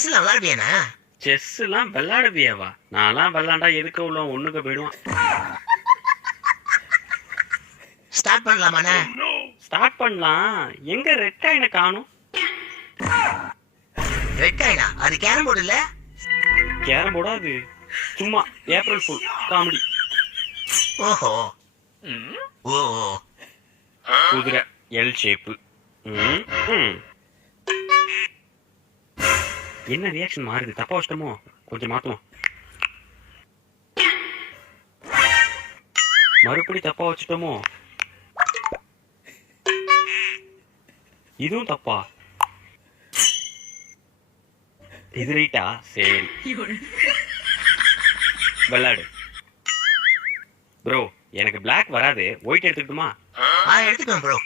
செஸ்ல விளையாடுவியானா? Chess எல்லாம் விளையாடுவியாவா? நான்லாம் விளையாண்டா எதுக்கு உள்ள ஒண்ணுக்கு போயிடுவான். ஸ்டார்ட் பண்ணலாமாண்ணே? ஸ்டார்ட் பண்ணலாம். எங்க ரெட் காயினை காணும்? ரெட் காயினா? அது கேரம் போர்டு இல்ல? கேரம் போர்டா அது? சும்மா ஏப்ரல் ஃபுல் காமெடி. ஓஹோ. ஓ. குதிரை எல் ஷேப்பு. என்ன ரியாக்ஷன் மாறுது? தப்பா வச்சிட்டோமோ? கொஞ்சம் மாத்துவோம். மறுபடி தப்பா வச்சிட்டோமோ? இதுவும் தப்பா? இது ரைட்டா? சரி விளையாடு. ப்ரோ எனக்கு பிளாக் வராது, ஒயிட் எடுத்துக்கிட்டுமா? எடுத்துக்கோங்க ப்ரோ.